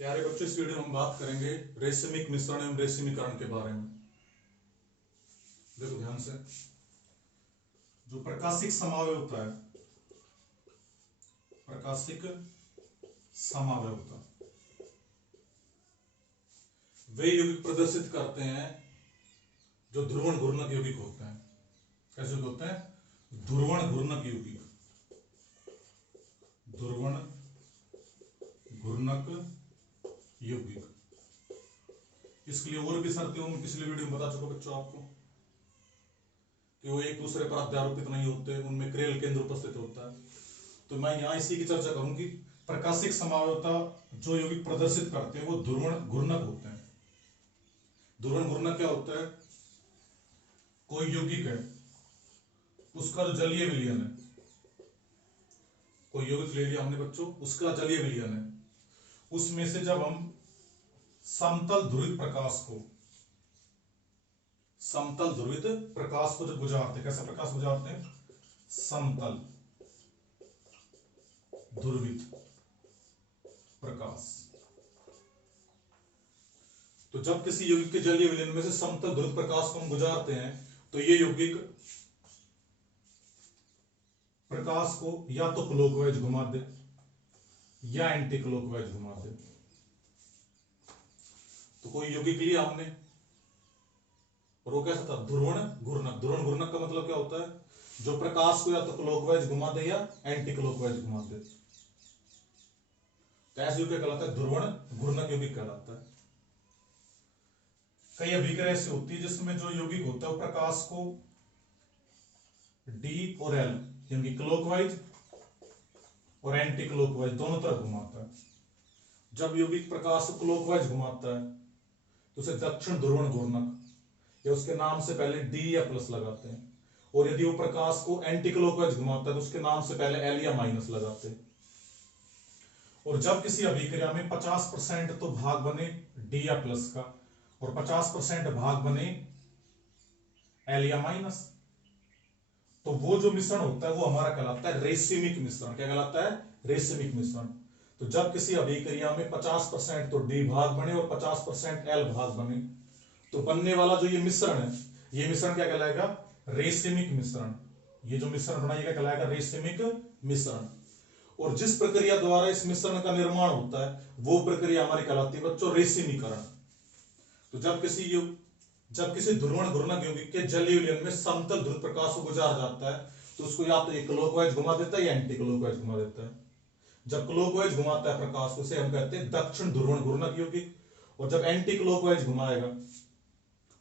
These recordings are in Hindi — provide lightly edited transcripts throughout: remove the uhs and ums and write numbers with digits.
प्यारे बच्चों, इस वीडियो में हम बात करेंगे रेसिमिक मिश्रण एवं रेसिमीकरण के बारे में। देखो ध्यान से, जो प्रकाशिक समावयवता है, प्रकाशिक समावयवता वे यौगिक प्रदर्शित करते हैं जो ध्रुवण घूर्णक यौगिक होते हैं। कैसे होते हैं? ध्रुवण घूर्णक यौगिक, ध्रुवण घूर्णक यौगिक। इसके लिए और भी शर्तें मैं पिछले वीडियो में बता चुका बच्चों आपको कि वो एक दूसरे पर अध्यारोपित नहीं होते, उनमें क्रेल केंद्र उपस्थित होता है। तो मैं यहां इसी की चर्चा करूंगी। प्रकाशिक समावयवता जो यौगिक प्रदर्शित करते हैं वो ध्रुवण घूर्णक होते हैं। ध्रुवण घूर्णक क्या होता है? कोई यौगिक है, उसका जो जलीय विलयन है, कोई यौगिक ले लिया हमने बच्चों, उसका जलीय विलयन है, उसमें से जब हम समतल ध्रुवित प्रकाश को, समतल ध्रुवित प्रकाश को जब गुजारते हैं, कैसा प्रकाश गुजारते हैं? समतल ध्रुवित प्रकाश। तो जब किसी यौगिक के जलीय विलयन में से समतल ध्रुवित प्रकाश को हम गुजारते हैं तो ये यौगिक प्रकाश को या तो क्लॉकवाइज घुमा दे या एंटी क्लॉकवाइज घुमा दे। तो कोई यौगिक लिया हमने और वो कैसा था? ध्रुवण घूर्णक। ध्रुवण घूर्णक का मतलब क्या होता है? जो प्रकाश को या तो क्लॉकवाइज घुमा दे या एंटी क्लॉकवाइज घुमा दे। तो ऐसे यौगिक कहलाता है ध्रुवण घूर्णक यौगिक कहलाता है। कई अभिक्रिया ऐसी होती है जिसमें जो यौगिक होता है वो प्रकाश को डी और एल यानी क्लॉकवाइज और एंटी क्लॉकवाइज दोनों तरफ घुमाता है। जब यौगिक प्रकाश को क्लॉकवाइज घुमाता है तो उसे दक्षिण ध्रुवण घूर्णक या उसके नाम से पहले डी या प्लस लगाते हैं, और यदि वो प्रकाश को एंटी क्लॉकवाइज घुमाता है तो उसके नाम से पहले एल या माइनस लगाते हैं। और जब किसी अभिक्रिया में 50% तो भाग बने डी या प्लस का और 50% भाग बने एल या माइनस, तो वो जो मिश्रण होता है वो हमारा कहलाता है रेसिमिक मिश्रण। क्या कहलाता है? रेसिमिक मिश्रण। तो जब किसी अभिक्रिया में 50% तो डी भाग बने और 50% एल भाग बने तो बनने वाला जो ये मिश्रण है, ये मिश्रण क्या कहलाएगा? रेसिमिक मिश्रण। ये जो मिश्रण बना ये क्या कहलाएगा? रेसिमिक मिश्रण। और जिस प्रक्रिया द्वारा इस मिश्रण का निर्माण होता है वो प्रक्रिया हमारी कहलाती है बच्चों रेसिमीकरण। तो जब किसी ध्रुवण घूर्णक यौगिक के जलीय विलयन में समतल ध्रुव प्रकाश को गुजार जाता है तो उसको या तो एक क्लॉकवाइज घुमा देता है या एंटी क्लॉकवाइज घुमा देता है। जब क्लॉकवाइज घुमाता है प्रकाश, उसे हम कहते हैं दक्षिण ध्रुवण घूर्णक यौगिक, और जब एंटी क्लॉकवाइज घुमाएगा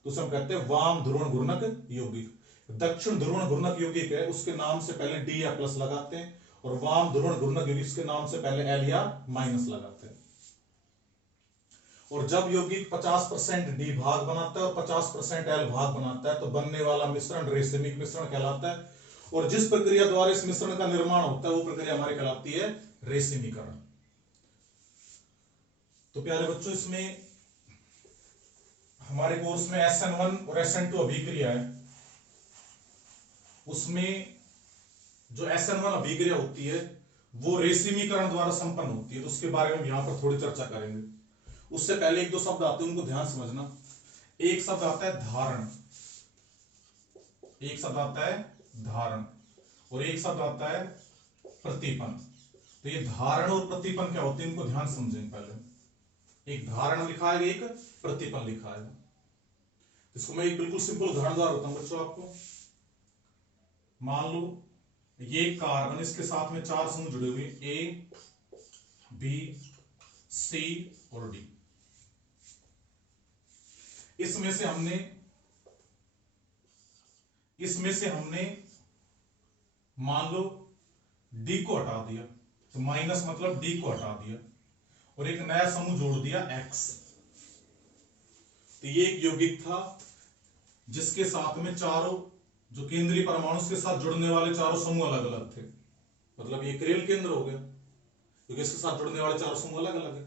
तो उसे हम कहते हैं वाम ध्रुवण घूर्णक यौगिक। दक्षिण ध्रुवण घूर्णक यौगिक है उसके नाम से पहले डी या प्लस लगाते हैं, और वाम ध्रुवण घूर्णक यौगिक के नाम से पहले एल या माइनस लगाते हैं। और जब यौगिक 50% डी भाग बनाता है और 50% एल भाग बनाता है तो बनने वाला मिश्रण रेसिमिक मिश्रण कहलाता है। और जिस प्रक्रिया द्वारा इस मिश्रण का निर्माण होता है वो प्रक्रिया हमारी कहलाती है रेसिमीकरण। तो प्यारे बच्चों, इसमें हमारे कोर्स में SN1 और SN2 अभिक्रिया है, उसमें जो SN1 अभिक्रिया होती है वो रेसिमीकरण द्वारा संपन्न होती है। तो उसके बारे में यहां पर थोड़ी चर्चा करेंगे। उससे पहले एक दो शब्द आते हैं, उनको ध्यान समझना। एक शब्द आता है धारण, एक शब्द आता है धारण, और एक शब्द आता है प्रतिपन। तो ये धारण और प्रतिपन क्या होते हैं इनको ध्यान समझेंगे। पहले एक धारण लिखा है, एक प्रतिपन लिखा है। इसको मैं एक बिल्कुल सिंपल उदाहरण द्वारा बताऊं बच्चों आपको। मान लो ये कार्बन, इसके साथ में 4 समूह जुड़े हुए ए, बी, सी और डी। इसमें से हमने मान लो डी को हटा दिया, तो माइनस मतलब डी को हटा दिया और एक नया समूह जोड़ दिया एक्स। तो ये एक यौगिक था जिसके साथ में चारों जो केंद्रीय परमाणु के साथ जुड़ने वाले चारों समूह अलग अलग थे। मतलब ये क्रेल केंद्र हो गया क्योंकि इसके साथ जुड़ने वाले चारों समूह अलग अलग है।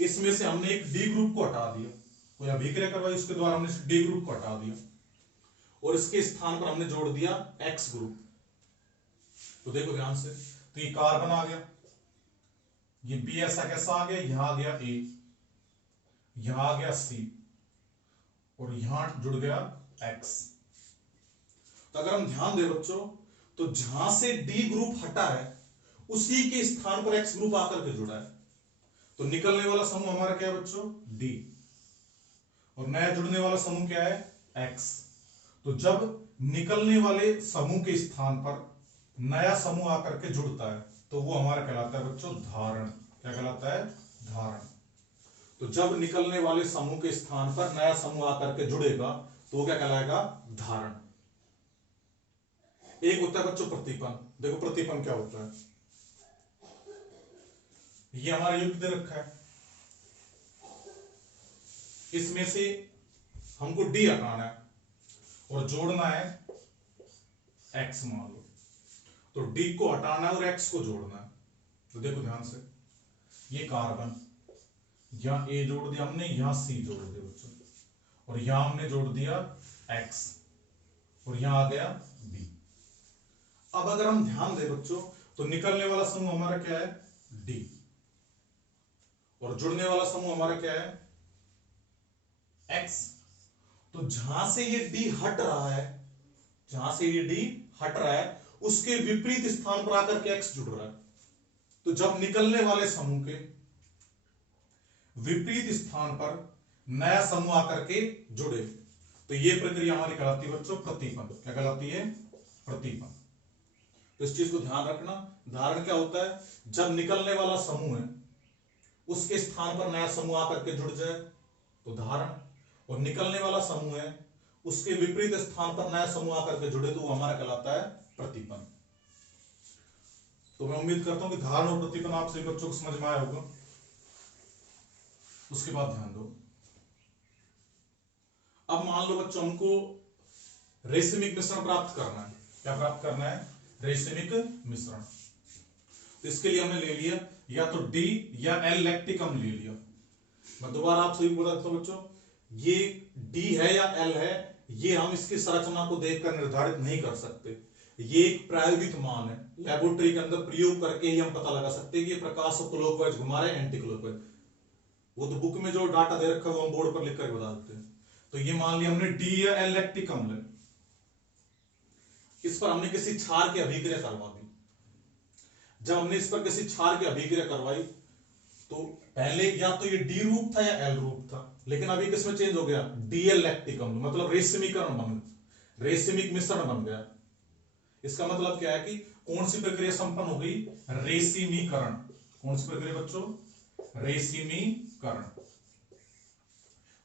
इसमें से हमने एक डी ग्रुप को हटा दिया, कोई अभिक्रिया करवाई उसके द्वारा हमने डी ग्रुप को हटा दिया और इसके स्थान पर हमने जोड़ दिया एक्स ग्रुप। तो देखो ध्यान से, तो ये कार्बन आ गया, ये बी ऐसा कैसा आ गया, यहां आ गया ए, यहां आ गया C और यहां जुड़ गया X। तो अगर हम ध्यान दें बच्चों, तो जहां से D ग्रुप हटा है उसी के स्थान पर X ग्रुप आकर के जुड़ा है। तो निकलने वाला समूह हमारा क्या है बच्चों? D। और नया जुड़ने वाला समूह क्या है? X। तो जब निकलने वाले समूह के स्थान पर नया समूह आकर के जुड़ता है तो वो हमारा कहलाता है बच्चों धारण। क्या कहलाता है? धारण। तो जब निकलने वाले समूह के स्थान पर नया समूह आकर के जुड़ेगा तो वो क्या कहलाएगा? धारण। एक होता है बच्चों प्रतिपन। देखो प्रतिपन क्या होता है। ये हमारा युक्त दे रखा है, इसमें से हमको D हटाना है और जोड़ना है X मान लो। तो D को हटाना है और X को जोड़ना है। तो देखो ध्यान से, ये कार्बन, यहां A जोड़ दिया हमने, यहां C जोड़ दिया बच्चों, और यहां हमने जोड़ दिया X और यहां आ गया B। अब अगर हम ध्यान दें बच्चों तो निकलने वाला समूह हमारा क्या है? D। और जुड़ने वाला समूह हमारा क्या है? X। तो जहां से ये D हट रहा है, जहां से ये D हट रहा है उसके विपरीत स्थान पर आकर के X जुड़ रहा है। तो जब निकलने वाले समूह के विपरीत स्थान पर नया समूह आकर के जुड़े तो ये प्रक्रिया हमारी कहलाती है बच्चों प्रतिपन। क्या कहलाती है? प्रतिपन। तो इस चीज को ध्यान रखना। धारण क्या होता है? जब निकलने वाला समूह है उसके स्थान पर नया समूह आकर के जुड़ जाए तो धारण, और निकलने वाला समूह है उसके विपरीत स्थान पर नया समूह आकर के जुड़े तो वो हमारा कहलाता है प्रतिपन। तो मैं उम्मीद करता हूं कि धारण और प्रतिपन आप सभी बच्चों को समझ में आया होगा। उसके बाद ध्यान दो, अब मान लो बच्चों हमको रेसिमिक मिश्रण प्राप्त करना है। क्या प्राप्त करना है? रेसिमिक मिश्रण। तो इसके लिए हमने ले लिया या तो D या L लैक्टिक अम्ल ले लिया। मैं दोबारा आप सभी को बता देता हूं बच्चों, ये D है या L है ये हम इसकी संरचना को देखकर निर्धारित नहीं कर सकते। ये एक प्रायोगिक मान है, लेबोरेटरी के अंदर प्रयोग करके ही हम पता लगा सकते हैं कि ये प्रकाश को क्लॉकवाइज घुमा रहे हैं एंटी क्लॉकवाइज। वो तो बुक में जो डाटा दे रखा है वो हम बोर्ड पर लिख कर बता देते हैं। तो ये मान लिया हमने D या L लैक्टिक अम्ल है, इस पर हमने किसी क्षार की अभिक्रिया करवा दी। जब हमने इस पर किसी क्षार की अभिक्रिया करवाई तो पहले या तो ये D रूप था या L रूप था, लेकिन अभी किसमें चेंज हो गया? DL लैक्टिक अम्ल, मतलब रेसिमीकरण बन गया, रेसिमिक मिश्रण बन गया। इसका मतलब क्या है कि कौन सी प्रक्रिया संपन्न हो गई? रेसिमीकरण। कौन सी प्रक्रिया बच्चों? रेसिमीकरण।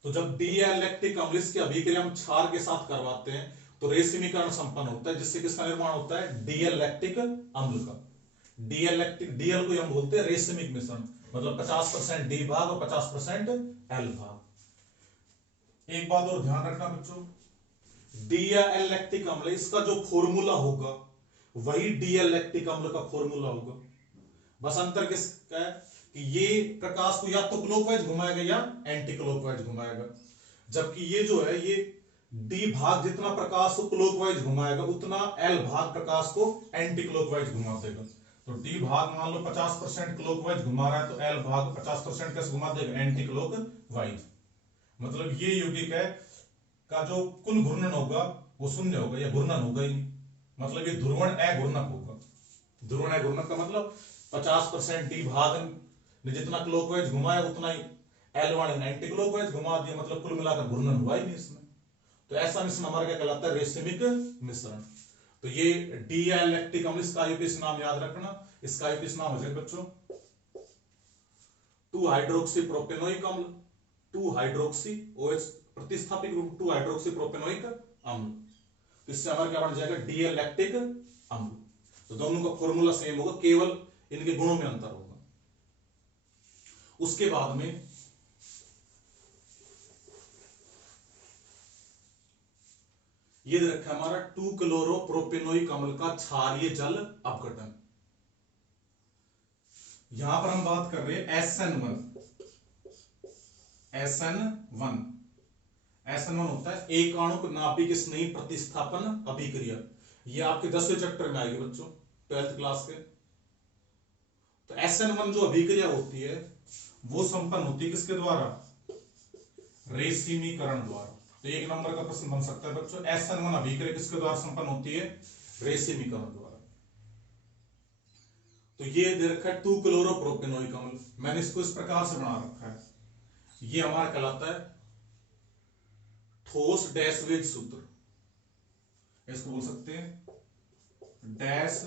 तो जब DL लैक्टिक अम्ल की अभिक्रिया हम क्षार के साथ करवाते हैं तो रेसिमीकरण संपन्न होता है, जिससे किसका निर्माण होता है? DL लैक्टिक अम्ल का। DL लैक्टिक, DL को हम बोलते हैं रेसिमिक मिश्रण, मतलब 50% D भाग और 50% L भाग। एक बात और ध्यान रखना बच्चों, D या L लैक्टिक अम्ल इसका जो फॉर्मूला होगा वही DL लैक्टिक अम्ल का फॉर्मूला होगा। बस अंतर किसका है कि ये प्रकाश को या तो क्लॉकवाइज घुमाएगा या एंटी क्लॉकवाइज घुमाएगा, जबकि ये जो है ये D भाग जितना प्रकाश को क्लॉकवाइज घुमाएगा उतना L भाग प्रकाश को एंटी क्लॉकवाइज घुमा देगा। तो D भाग मान लो 50% क्लॉकवाइज घुमा रहा है तो L भाग 50% कैसे घुमा देगा? Anti clockwise. मतलब ये यौगिक है का जो कुल घूर्णन होगा वो शून्य होगा या घूर्णन होगा ही नहीं, मतलब ये ध्रुवण अघूर्णक होगा। ध्रुवण अघूर्णक का मतलब 50% D भाग ने जितना क्लॉकवाइज घुमाया उतना ही L1 ने एंटी क्लॉकवाइज घुमा दिया, मतलब कुल मिलाकर घूर्णन हुआ ही नहीं इसमें। तो ऐसा मिश्रण हमारा क्या कहलाता है? रेसिमिक मिश्रण। तो ये D या लैक्टिक अम्ल, इसका आईयूपीएसी नाम याद रखना। इसका आईयूपीएसी नाम हो जाएगा बच्चों 2 हाइड्रोक्सी प्रोपेनोइक अम्ल, 2 हाइड्रोक्सी OH प्रतिस्थापित रूप 2 हाइड्रोक्सी प्रोपेनोइक अम्ल। तो इससे हमारा क्या बन जाएगा? DL लैक्टिक अम्ल। तो दोनों का फॉर्मूला सेम होगा, केवल इनके गुणों में अंतर होगा। उसके बाद में ये रखा है हमारा 2 क्लोरोप्रोपेनोइक अम्ल का क्षारीय जल अपघटन। यहां पर हम बात कर रहे हैं SN1। SN1 होता है एक आणुक नाभिक स्नेही प्रतिस्थापन अभिक्रिया। ये आपके 10वें चैप्टर में आएगी बच्चों, 12th क्लास के। तो SN1 जो अभिक्रिया होती है वो संपन्न होती है किसके द्वारा? रेसिमीकरण द्वारा। तो एक नंबर का प्रश्न बन सकता है बच्चों, SN1 अभिक्रिया किसके द्वारा संपन्न होती है? रेसिमीकरण द्वारा। तो ये दे रखा है 2 क्लोरोप्रोपेनोइक अम्ल, मैंने इसको इस प्रकार से बना रखा है, ये हमारा कहलाता है ठोस डैश वेज सूत्र, इसको बोल सकते हैं डैश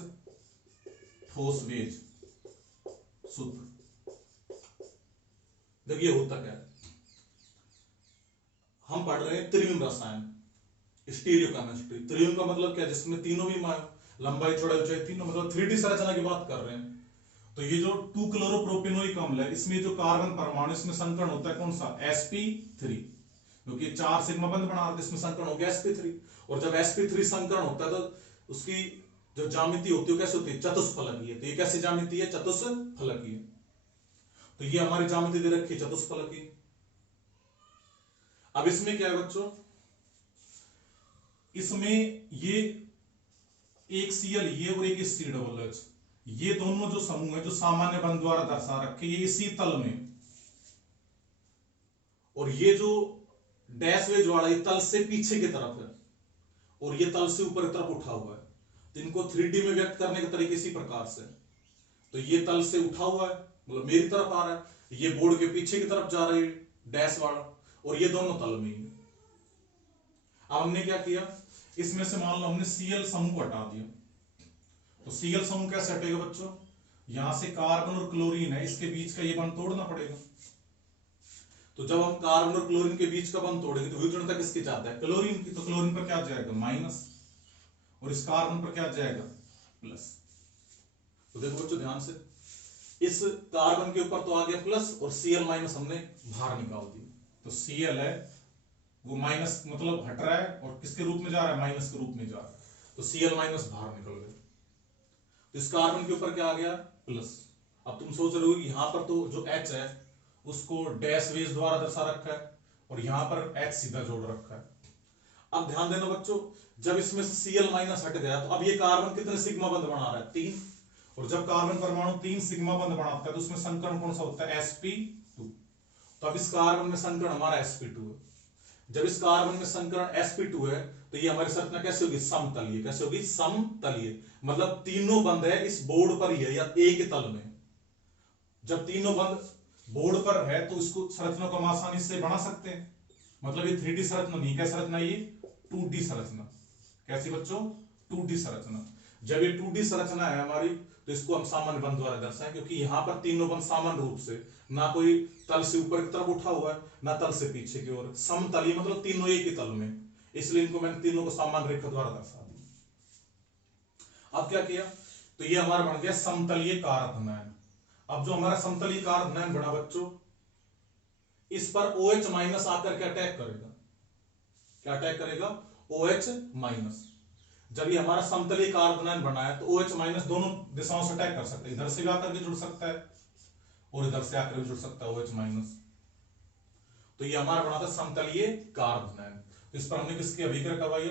ठोस वेज सूत्र। देखिए होता क्या है, हम पढ़ रहे हैं त्रिविम रसायन, स्टीरियोकेमिस्ट्री। त्रिविम का मतलब क्या, जिसमें तीनों भी लंबाई चौड़ाई ऊंचाई तीनों, मतलब 3D संरचना की बात कर रहे हैं। तो ये जो 2 क्लोरोप्रोपेनोइक अम्ल है, इसमें जो कार्बन परमाणु, इसमें संकरण होता है कौन सा? sp3, क्योंकि 4 सिग्मा बंध बना रहे, इसमें संकरण हो गया sp3। और जब sp3 संकरण होता है तो उसकी जो ज्यामिति होती है कैसे होती है? चतुष्फलकीय। तो ये कैसी ज्यामिति है? चतुष्फलकीय। तो ये हमारी ज्यामिति दे रखी है चतुष्फलकीय। अब इसमें क्या है बच्चों, इसमें ये एक Cl ये और एक COOH, ये दोनों जो समूह है जो सामान्य बंध द्वारा दर्शा रखे, ये इसी तल में, और ये जो डैश वेज वाला ये तल से पीछे की तरफ है और ये तल से ऊपर की तरफ उठा हुआ है। तो इनको 3D में व्यक्त करने के तरीके इसी प्रकार से, तो ये तल से उठा हुआ है, मतलब मेरी तरफ आ रहा है, ये बोर्ड के पीछे की तरफ जा रही है डैश वाला, और ये दोनों तल में ही। अब हमने क्या किया, इसमें से मान लो हमने Cl समूह हटा दिया, तो Cl समूह कैसे हटेगा बच्चों? यहां से कार्बन और क्लोरीन है, इसके बीच का ये बंध तोड़ना पड़ेगा। तो जब हम कार्बन और क्लोरीन के बीच का बंध तोड़ेंगे तो विकर्णता किसकी जाता है? क्लोरीन की। तो क्लोरीन पर क्या जाएगा? माइनस, और इस कार्बन पर क्या जाएगा? प्लस। तो देखो बच्चों ध्यान से, इस कार्बन के ऊपर तो आ गया प्लस, और Cl माइनस हमने बाहर निकाल दिया। तो Cl है वो माइनस, मतलब हट रहा है, और किसके रूप में जा रहा है? माइनस के रूप में जा रहा है। तो Cl माइनस बाहर निकल गया, तो इस कार्बन के ऊपर क्या आ गया? प्लस। अब तुम सोच रहे हो कि यहां पर तो जो H है उसको डैश वेज द्वारा दर्शा रखा है, और यहां पर H सीधा जोड़ रखा है। अब ध्यान देना बच्चों, जब इसमें से Cl माइनस हट गया तो अब ये कार्बन कितने सिग्मा बंध बना रहा है? 3। और जब कार्बन परमाणु 3 सिग्मा बंध बनाता है तो उसमें संकरण कौन सा होता है? sp2। तो अब इस कार्बन में संकरण हमारा sp2 है। जब इस कार्बन में संकरण sp2 है तो ये हमारी संरचना कैसे होगी? समतलीय। कैसे होगी? समतलीय। मतलब तीनों बंध है इस बोर्ड पर ही है, या एक ही तल में। जब तीनों बंध बोर्ड पर है तो इसको संरचना को हम आसानी से बना सकते हैं। मतलब ये 3D संरचना नहीं, क्या संरचना? ये 2D संरचना। कैसी बच्चों? 2D संरचना। जब ये 2D संरचना है हमारी तो इसको हम सामान्य बंध द्वारा दर्शाएं, क्योंकि यहां पर तीनों बंध सामान्य रूप से, ना कोई तल से ऊपर की तरफ उठा हुआ है ना तल से पीछे की ओर, समतलीय, मतलब तीनों एक ही तल में, इसलिए इनको मैंने तीनों को सामान्य रेखा द्वारा दर्शा दिया। अब क्या किया, तो ये हमारा बन गया समतलीय कारधनायन। अब जो हमारा समतलीय कारधनायन बना बच्चों, इस पर OH माइनस आकर के अटैक करेगा। क्या अटैक करेगा? OH minus. जब ये हमारा समतलीय कारधनायन बना है तो OH माइनस दोनों दिशाओं से अटैक कर सकता है, इधर से भी आकर के जुड़ सकता है और इधर से आकर भी जुड़ सकता है OH माइनस। तो ये हमारा बना था समतलीय कारधनायन। तो इस पर हमने किसकी अभिक्रिया करवाई?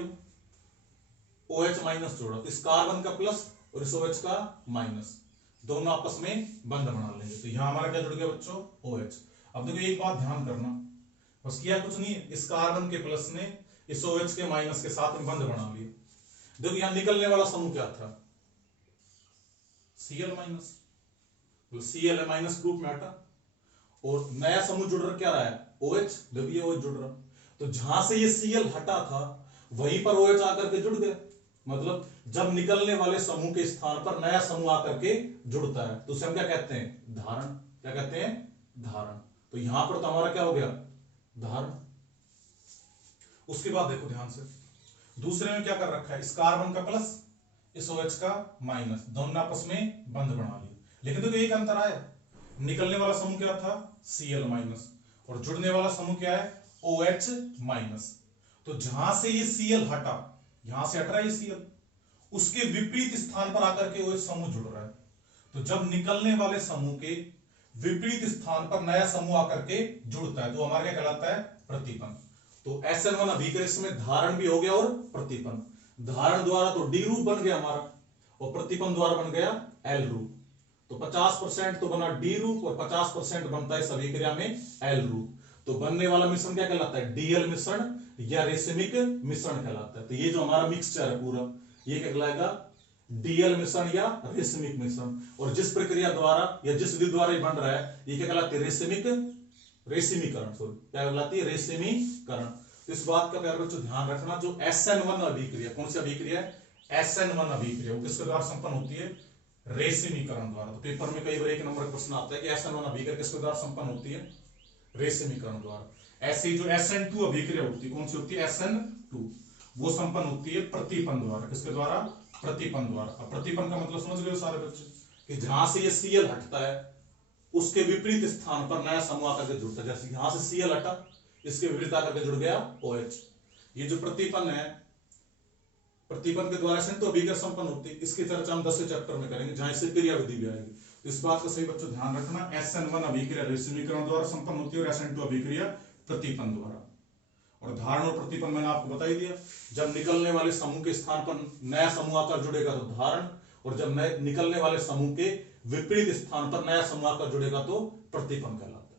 OH माइनस जोड़ा, तो इस कार्बन का प्लस और इस OH का माइनस, दोनों आपस में बंध बना लेंगे। तो यहां हमारा क्या जुड़ गया बच्चों? OH। अब देखो एक बात ध्यान करना, बस किया कुछ नहीं, इस कार्बन के प्लस ने इस OH के माइनस के साथ में बंध बना लिया। देखो यहां निकलने वाला समूह क्या था? Cl minus. तो Cl माइनस ग्रुप में हटा, और नया समूह जुड़ रहा क्या रहा है? OH। जब ये OH जुड़ रहा, तो जहां से ये Cl हटा था वहीं पर OH आकर के जुड़ गया। मतलब जब निकलने वाले समूह के स्थान पर नया समूह आकर के जुड़ता है तो उसे हम क्या कहते हैं? धारण। क्या कहते हैं? धारण। तो यहां पर तो हमारा क्या हो गया? धारण। उसके बाद देखो ध्यान से, दूसरे में क्या कर रखा है? इस कार्बन का प्लस इस OH का माइनस, दोनों आपस में बंध बना लिया। लेकिन देखो एक अंतर आया, निकलने वाला समूह क्या था? Cl माइनस, और जुड़ने वाला समूह क्या है? OH minus. तो जहां से ये Cl हटा, यहां से हट रहा है ये Cl, उसके विपरीत स्थान पर आकर के OH समूह जुड़ रहा है। तो जब निकलने वाले समूह के विपरीत स्थान पर नया समूह आकर के जुड़ता है तो हमारा क्या कहलाता है? प्रतिपन्न। तो SN1 अभिक्रिया में धारण भी हो गया और प्रतिपन्न। धारण द्वारा तो D रूप बन गया हमारा, और प्रतिपन्न द्वारा बन गया L रूप। तो 50% तो बना D रूप और 50% बनता है इस अभिक्रिया में L रूप। तो बनने वाला मिश्रण क्या कहलाता है, डीएल मिश्रण या रेसिमिक मिश्रण कहलाता है। तो ये जो हमारा मिक्सचर है पूरा, ये क्या कहलाएगा, डीएल मिश्रण या रेसिमिक मिश्रण। और जिस प्रक्रिया द्वारा या जिस विधि द्वारा ये बन रहा है, ये क्या कहलाती है, रेसिमीकरण, सॉरी क्या कहलाती है, रेसिमीकरण। तो इस बात का प्यारे बच्चों ध्यान रखना, जो SN1 अभिक्रिया, कौन सी अभिक्रिया है, SN1 अभिक्रिया, वो किसके द्वारा संपन्न होती है, रेसिमीकरण द्वारा। तो पेपर में कई बार एक नंबर का प्रश्न आता है कि SN1 अभिक्रिया किसके द्वारा संपन्न होती है, रेसिमीकरण द्वारा। ऐसे ही जो SN2 अभिक्रिया होती है, कौन सी होती है, SN2, वो संपन्न होती है प्रतिपन द्वारा। किसके द्वारा, प्रतिपन द्वारा। अब प्रतिपन का मतलब समझ गए सारे बच्चे, कि जहां से ये Cl हटता है उसके विपरीत स्थान पर नया समूह आकर के जुड़ता है। जैसे यहां से Cl हटा, इसके विपरीत आकर के जुड़ गया OH। ये जो प्रतिपन है, प्रतिपन के द्वारा SN2 अभिक्रिया संपन्न होती है। इसकी चर्चा हम 10वें चैप्टर में करेंगे, जहां इससे क्रिया विधि भी आएगी। तो इस बात का सही बच्चों ध्यान रखना, SN1 अभिक्रिया रेसिमीकरण द्वारा संपन्न होती है और SN2 अभिक्रिया प्रतिपन द्वारा। और धारण और प्रतिपन मैंने आपको बता ही दिया। जब निकलने वाले समूह के स्थान पर नया समूह आकर जुड़ेगा तो धारण, और जब निकलने वाले समूह के विपरीत स्थान पर नया समूह आकर जुड़ेगा तो प्रतिपन कहलाता है।